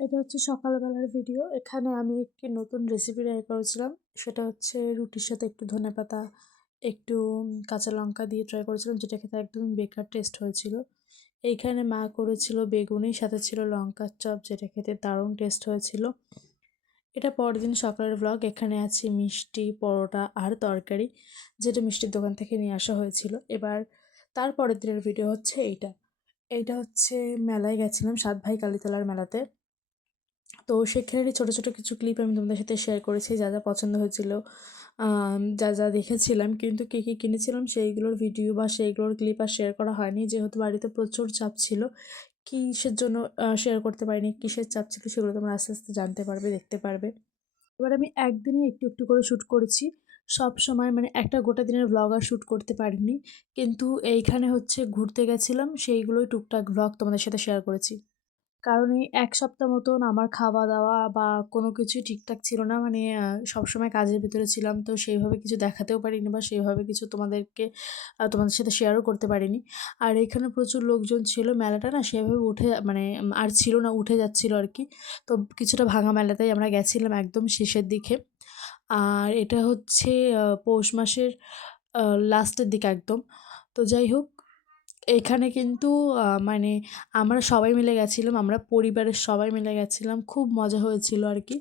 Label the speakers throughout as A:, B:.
A: এটা হচ্ছে সকালবেলার ভিডিও। এখানে আমি একটি নতুন রেসিপি ট্রাই করেছিলাম। সেটা হচ্ছে রুটির সাথে একটু ধনেপাতা একটু কাঁচা লঙ্কা দিয়ে ট্রাই করেছিলাম, যেটা খেতে একদম বেকার টেস্ট হয়েছিল। এইখানে মা করেছিল বেগুনি, সাথে ছিল লঙ্কার চপ, যেটা খেতে দারুণ টেস্ট হয়েছিল। এটা পরের দিন সকালের ব্লগ এখানে আছে মিষ্টি, পরোটা আর তরকারি, যেটা মিষ্টির দোকান থেকে নিয়ে আসা হয়েছিল। এবার তার পরের দিনের ভিডিও হচ্ছে এইটা। এইটা হচ্ছে মেলায় গেছিলাম সাত ভাই কালীতলার মেলাতে। তো সেখানেরই ছোটো ছোটো কিছু ক্লিপ আমি তোমাদের সাথে শেয়ার করেছি, যা যা পছন্দ হয়েছিল। যা যা দেখেছিলাম। কিন্তু কী কী কিনেছিলাম সেইগুলোর ভিডিও বা সেইগুলোর ক্লিপ আর শেয়ার করা হয়নি। যেহেতু বাড়িতে প্রচুর চাপ ছিল, কিসের জন্য শেয়ার করতে পারিনি, কিসের চাপ ছিল সেগুলো তোমরা আস্তে আস্তে জানতে পারবে, দেখতে পারবে। এবার আমি একদিনে একটু একটু করে শ্যুট করেছি। সব সময় মানে একটা গোটা দিনের ব্লগ আর শ্যুট করতে পারিনি। কিন্তু এইখানে হচ্ছে ঘুরতে গেছিলাম, সেইগুলোই টুকটাক ব্লগ তোমাদের সাথে শেয়ার করেছি। কারণ এই এক সপ্তাহ মতন আমার খাওয়া দাওয়া বা কোনো কিছুই ঠিকঠাক ছিল না। মানে সবসময় কাজের ভিতরে ছিলাম, তো সেইভাবে কিছু দেখাতেও পারিনি বা সেইভাবে কিছু তোমাদেরকে তোমাদের সাথে শেয়ারও করতে পারিনি। আর এখানে প্রচুর লোকজন ছিল মেলাটা না, সেভাবে উঠে মানে আর ছিল না, উঠে যাচ্ছিল আর কি। তো কিছুটা ভাঙা মেলাতেই আমরা গেছিলাম একদম শেষের দিকে। আর এটা হচ্ছে পৌষ মাসের লাস্টের দিকে একদম। তো যাই হোক এখানে কিন্তু মানে আমরা সবাই মিলে গেছিলাম, আমরা পরিবারের সবাই মিলে গেছিলাম, খুব মজা হয়েছিল আর কি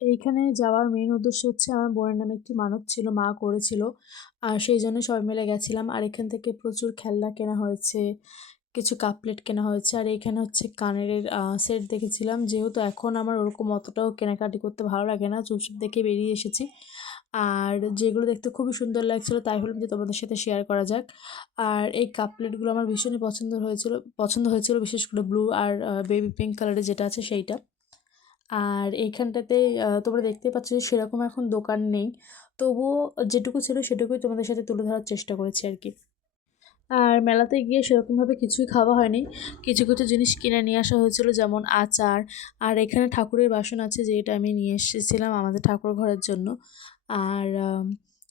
A: এইখানে যাওয়ার মেন উদ্দেশ্য হচ্ছে আমার বোনের নামে একটি মানত ছিল, মা করেছিল, আর সেই জন্য সবাই মিলে গেছিলাম। আর এখান থেকে প্রচুর খেলনা কেনা হয়েছে, কিছু কাপ প্লেট কেনা হয়েছে, আর এইখানে হচ্ছে কানের সেট দেখেছিলাম। যেহেতু এখন আমার ওরকম অতটাও কেনাকাটি করতে ভালো লাগে না, চুপচাপ দেখে বেরিয়ে এসেছি। আর যেগুলো দেখতে খুবই সুন্দর লাগছিল তাই ভাবলাম যে তোমাদের সাথে শেয়ার করা যাক। আর এই কাপ প্লেটগুলো আমার ভীষণই পছন্দ হয়েছিল পছন্দ হয়েছিল বিশেষ করে ব্লু আর বেবি পিঙ্ক কালারের যেটা আছে সেইটা। আর এইখানটাতে তোমরা দেখতে পাচ্ছ যে সেরকম এখন দোকান নেই। তবুও যেটুকু ছিল সেটুকুই তোমাদের সাথে তুলে ধরার চেষ্টা করেছি আর কি। আর মেলাতে গিয়ে সেরকমভাবে কিছুই খাওয়া হয়নি। কিছু কিছু জিনিস কিনে নিয়ে আসা হয়েছিল যেমন আচার। আর এখানে ঠাকুরের বাসন আছে যেটা আমি নিয়ে এসেছিলাম আমাদের ঠাকুর ঘরের জন্য। আর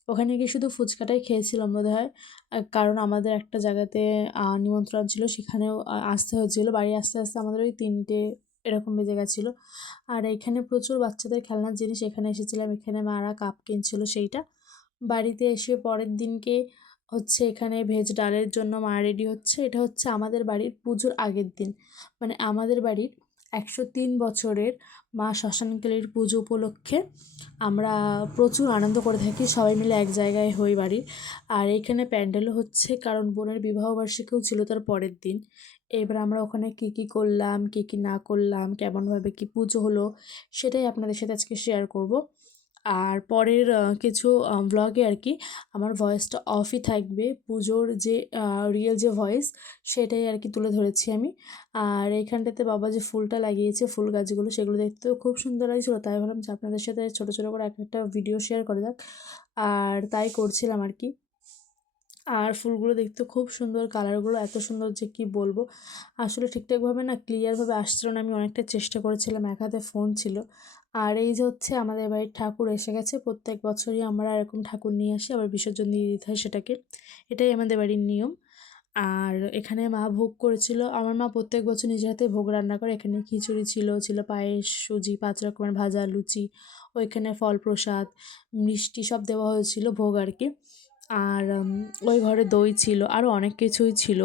A: ওখানে গিয়ে শুধু ফুচকাটাই খেয়েছিলাম বোধ হয় কারণ আমাদের একটা জায়গাতে নিমন্ত্রণ ছিল, সেখানেও আসতে হয়েছিলো। বাড়ি আসতে আসতে আমাদের ওই তিনটে এরকম বেজে গেছিল। আর এখানে প্রচুর বাচ্চাদের খেলনার জিনিস এখানে এসেছিলাম। এখানে মারা কাপ কিনছিল সেইটা। বাড়িতে এসে পরের দিনকে হচ্ছে এখানে ভেজ ডালের জন্য মা রেডি হচ্ছে। এটা হচ্ছে আমাদের বাড়ির পুজোর আগের দিন। মানে আমাদের বাড়ির একশো তিন বছরের মা শ্মশানকালীর পুজো উপলক্ষে আমরা প্রচুর আনন্দ করে থাকি, সবাই মিলে এক জায়গায় হই বাড়ির আর এখানে প্যান্ডেলও হচ্ছে কারণ বোনের বিবাহবার্ষিকীও ছিল তার পরের দিন। এবার আমরা ওখানে কী কী করলাম, কী কী না করলাম, কেমনভাবে কী পুজো হলো, সেটাই আপনাদের সাথে আজকে শেয়ার করব। আর পরের কিছু ব্লগে আর কি আমার ভয়েসটা অফই থাকবে। পুজোর যে রিয়েল যে ভয়েস সেটাই আর কি তুলে ধরেছি আমি। আর এইখানটাতে বাবা যে ফুলটা লাগিয়েছে, ফুল গাছগুলো, সেগুলো দেখতেও খুব সুন্দর লাগছিল তাই ভাবলাম যে আপনাদের সাথে ছোটো ছোটো করে এক একটা ভিডিও শেয়ার করা যাক। আর তাই করছিলাম আর কি। আর ফুলগুলো দেখতে খুব সুন্দর কালারগুলো এত সুন্দর যে কি বলব। আসলে ঠিকঠাকভাবে না ক্লিয়ারভাবে আসছিল না। আমি অনেকটা চেষ্টা করেছিলাম, এক হাতে ফোন ছিল। আর এই যে হচ্ছে আমাদের বাড়ির ঠাকুর এসে গেছে, প্রত্যেক বছরই আমরা এরকম ঠাকুর নিয়ে আসি, আবার বিসর্জন দিয়ে দিতে হয় সেটাকে। এটাই আমাদের বাড়ির নিয়ম। আর এখানে মা ভোগ করেছিল, আমার মা প্রত্যেক বছর নিজের হাতে ভোগ রান্না করে। এখানে খিচুড়ি ছিল ছিল পায়েস, সুজি, পাঁচ রকমের ভাজা, লুচি, ওইখানে ফল প্রসাদ, মিষ্টি সব দেওয়া হয়েছিল ভোগ আর কি। আর ওই ঘরে দই ছিল আরও অনেক কিছুই ছিল।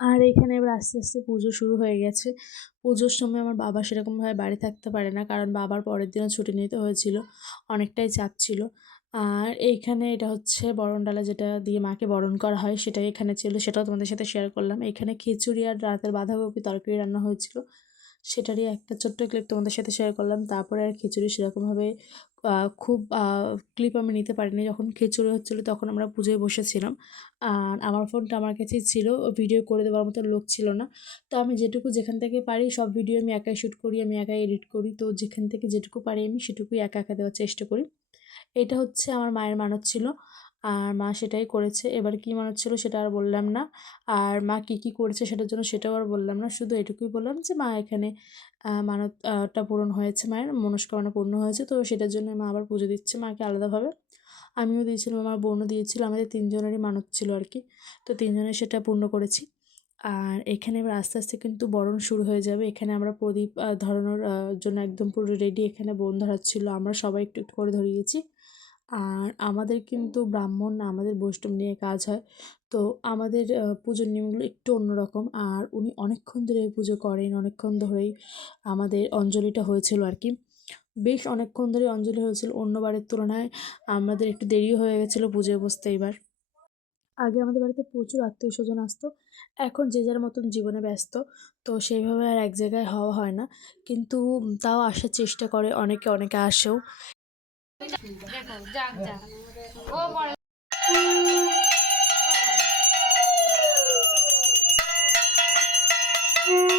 A: আর এখানে এবার আস্তে আস্তে পুজো শুরু হয়ে গেছে। পুজোর সময় আমার বাবা সেরকমভাবে বাড়ি থাকতে পারে না, কারণ বাবার পরের দিনও ছুটি নিতে হয়েছিল, অনেকটাই চাপ ছিল। আর এইখানে এটা হচ্ছে বরণডালা যেটা দিয়ে মাকে বরণ করা হয়, সেটাই এখানে ছিল, সেটাও তোমাদের সাথে শেয়ার করলাম। এখানে খিচুড়ি আর রাতের বাঁধাকপি তরকারি রান্না হয়েছিল। সেটারই একটা ছোট্ট ক্লিপ তোমাদের সাথে শেয়ার করলাম। তারপরে আর খিচুড়ি সেরকমভাবে খুব ক্লিপ আমি নিতে পারিনি। যখন খিচুড়ি হচ্ছিল তখন আমরা পুজোয় বসেছিলাম। আর আমার ফোনটা আমার কাছেই ছিল। ভিডিও করে দেওয়ার মতো লোক ছিল না। তো আমি যেটুকু যেখান থেকে পারি সব ভিডিও আমি একাই শ্যুট করি, আমি একাই এডিট করি। তো যেখান থেকে যেটুকু পারি আমি সেটুকুই একা একা দেওয়ার চেষ্টা করি। এটা হচ্ছে আমার মায়ের মানত ছিল। আর মা সেটাই করেছে। এবার কী মনে হচ্ছিল সেটা আর বললাম না। আর মা কী কী করেছে সেটার জন্য সেটাও আর বললাম না। শুধু এটুকুই বললাম যে মা এখানে মানতটা পূরণ হয়েছে মায়ের, মনস্কামনা পূর্ণ হয়েছে। তো সেটার জন্য মা আবার পুজো দিচ্ছে মাকে আলাদাভাবে। আমিও দিয়েছিলাম, আমার বোনও দিয়েছিল, আমাদের তিনজনেরই মানত ছিল আর কি। তো তিনজনের সেটা পূর্ণ করেছি। আর এখানে এবার আস্তে আস্তে কিন্তু বরণ শুরু হয়ে যাবে। এখানে আমরা প্রদীপ ধরানোর জন্য একদম পুরো রেডি এখানে বোন ধরাচ্ছিল। আমরা সবাই একটু একটু করে ধরিয়েছি। আর আমাদের কিন্তু ব্রাহ্মণ না, আমাদের বৈষ্ণব নিয়ে কাজ হয়। তো আমাদের পুজোর নিয়মগুলো একটু অন্যরকম। আর উনি অনেকক্ষণ ধরে পুজো করেন, অনেকক্ষণ ধরেই আমাদের অঞ্জলিটা হয়েছিল আর কি। বেশ অনেকক্ষণ ধরে অঞ্জলি হয়েছিল। অন্যবারের তুলনায় আমাদের একটু দেরিও হয়ে গেছিল পুজোয় বসতে এবার। আগে আমাদের বাড়িতে প্রচুর আত্মীয় স্বজন আসতো। এখন যে যার মতন জীবনে ব্যস্ত। তো সেইভাবে আর এক জায়গায় হওয়া হয় না। কিন্তু তাও আসার চেষ্টা করে। অনেকে অনেকে আসেও।
B: যাক যাক। ও বড়। হ্যাঁ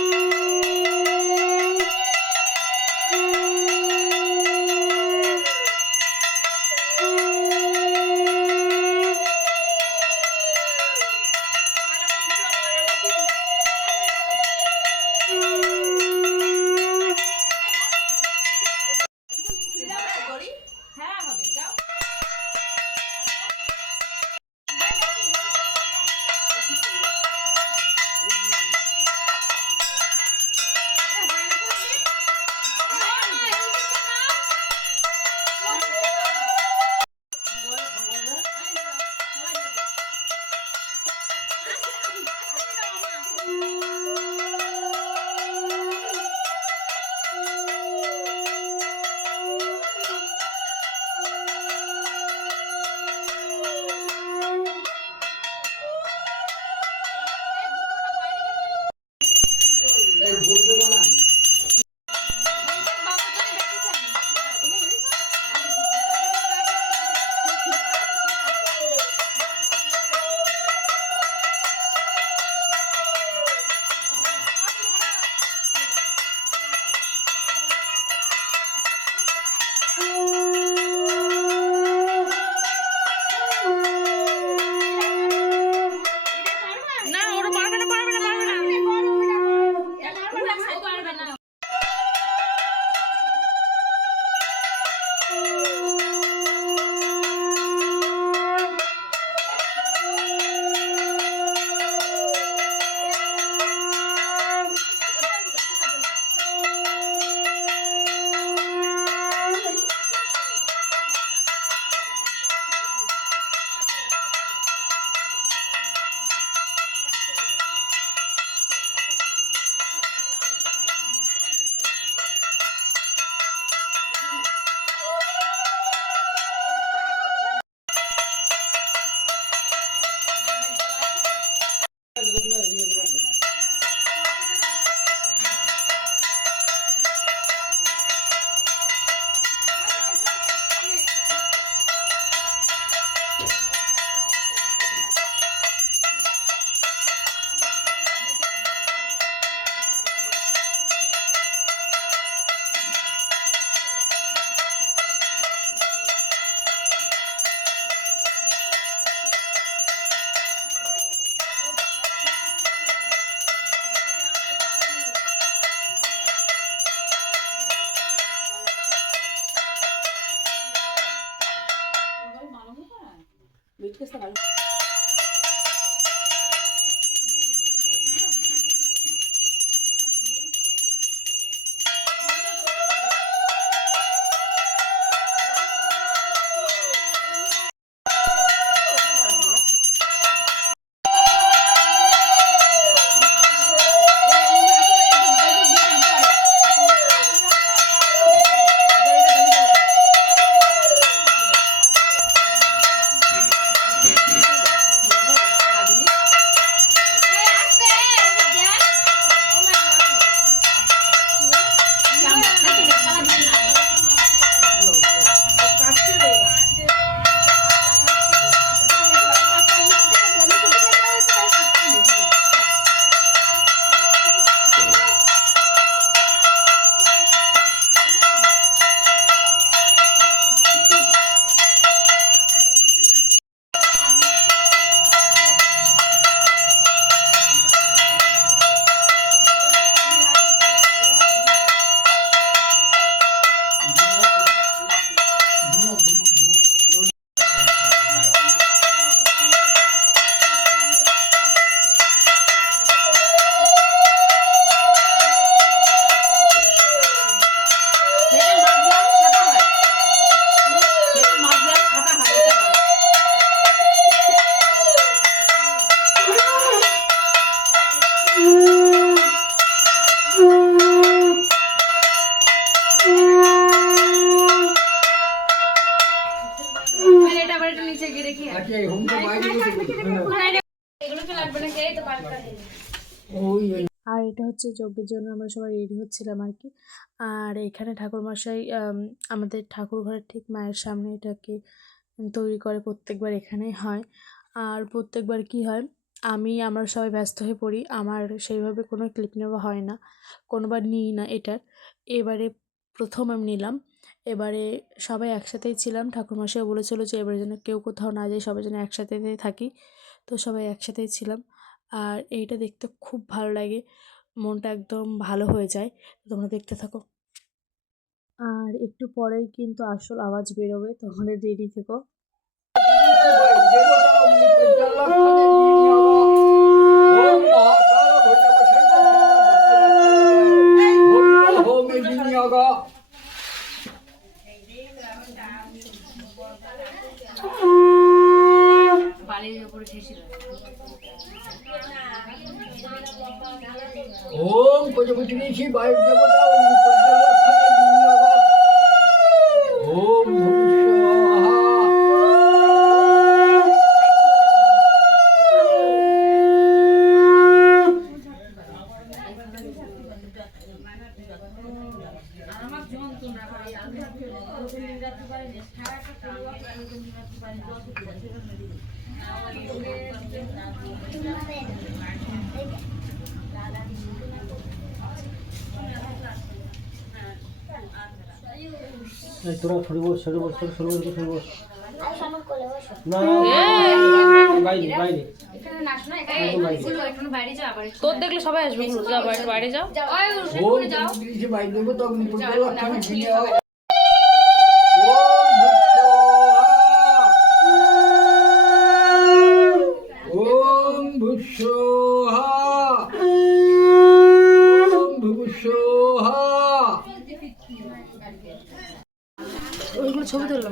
B: না Mais toi,
C: ça
A: va. হচ্ছে যজ্ঞের জন্য আমরা সবাই রেডি হচ্ছিলাম আর কি আর এখানে ঠাকুরমশাই আম, আমাদের ঠাকুর ঘরের ঠিক মায়ের সামনে এটাকে তৈরি করে প্রত্যেকবার এখানেই হয়। আর প্রত্যেকবার কি হয় আমি আমরা সবাই ব্যস্ত হয়ে পড়ি আমার সেইভাবে কোনো ক্লিপ নেওয়া হয় না কোনোবার নিই না এটার এবারে প্রথম আমি নিলাম এবারে সবাই একসাথেই ছিলাম ঠাকুরমশাই বলেছিল যে এবারে যেন কেউ কোথাও না যায় সবাই যেন একসাথে থাকি তো সবাই একসাথেই ছিলাম। আর এইটা দেখতে খুব ভালো লাগে। মনটা একদম ভালো হয়ে যায়। তোমরা দেখতে থাকো। আর একটু পরেই কিন্তু আসল আওয়াজ বেরোবে তোমাদের রেডি থেকো।
B: উপরে
C: ઓમ પજપુત્રી બાઈ દેવતા
D: এই তোরা সরে বস সরে বস সরে সরে বস সরে বস
B: তোর দেখলে সবাই আসবে যা বাইরে যাও
C: ওম ভূষ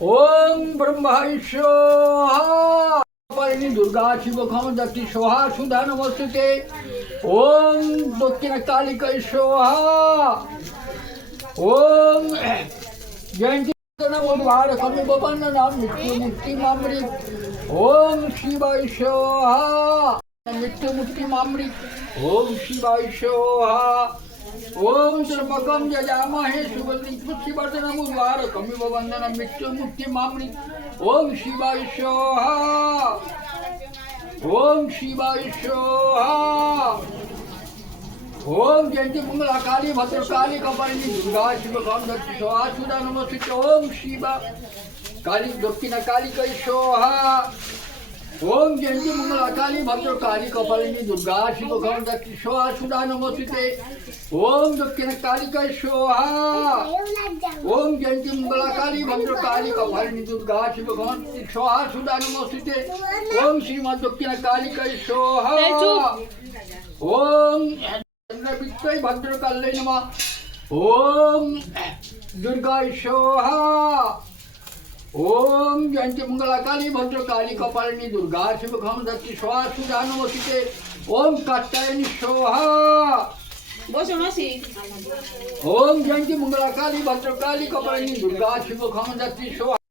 C: ওম ব্রহ্মী দুর্গা শিবখম দত্তি সোহা সুধা নমস্তে ওম দক্ষিণ কালিক সোহা ওম জয়ন্তী ওম শিবাই সোহা মৃত্যু মুক্তি মামৃত ওম শিবাই সোহা ओम सर्वकम यजामहे सुगंधि पुष्टिवर्धनम उद्वारकम वंदनम मिच्छ मुक्ति मामनी ओम शिवाय सोहा ओम शिवाय सोहा ओम जयंती मंगल अकाली भद्र काली कपालिनी, दुर्गा शिव काम धक्ति सोहा सुधा, नमस्ते। ओम शिवा। काली दक्षिणा काली, कई सोहा ओम जयंती मंगल अकाली भद्रकाली कपालिनी दुर्गा शिव दक्षि स्वाहा सुधा नमोस्ते। ओम दक्षिण काली का स्वाहा। ओम जयंती मंगल अकाली भद्रकाली कपालिनी दुर्गा शिव स्वाहा सुधा नमोस्ते। ओम श्रीम दक्षिण काली का स्वाहा ओम चंद्रवित्तय भद्रकाल नमः। ओम दुर्गा स्वाहा। ওম জয়ন্তী মঙ্গলা কালী ভদ্র কালী কপালিনী দুর্গা শিবঘম দত্তি সোয়া সুজানুমতিতে ওম কাত্তায়নী সোহা। বসো মাসি। ওম জয়ন্তী মঙ্গলা কালী ভদ্র কালী কপালিনী দুর্গা শিবঘম দত্তি সোহা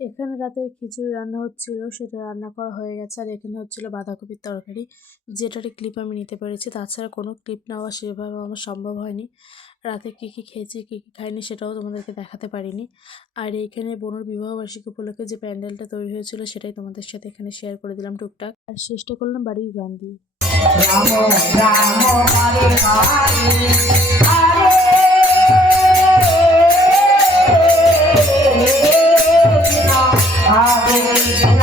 A: এখানে রাতের খিচুড়ি রান্না হচ্ছিল, সেটা রান্না করা হয়ে গেছে। আর এখানে হচ্ছিল বাঁধাকপির তরকারি, যেটারই ক্লিপ আমি নিতে পেরেছি। তাছাড়া কোনো ক্লিপ নেওয়া সেভাবে আমার সম্ভব হয়নি। রাতে কী কী খেয়েছি, কী কী খাইনি সেটাও তোমাদেরকে দেখাতে পারিনি। আর এইখানে বোনের বিবাহবার্ষিকী উপলক্ষে যে প্যান্ডেলটা তৈরি হয়েছিল, সেটাই তোমাদের সাথে এখানে শেয়ার করে দিলাম টুকটাক। আর শেষটা করলাম বাড়ির গান দিয়ে।
E: Hallelujah.